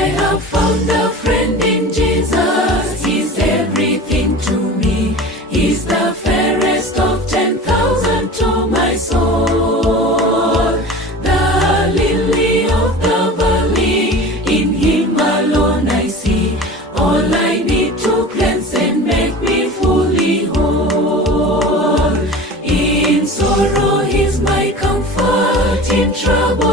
I have found a friend in Jesus. He's everything to me. He's the fairest of 10,000 to my soul. The lily of the valley, in him alone I see. All I need to cleanse and make me fully whole. In sorrow he's my comfort, in trouble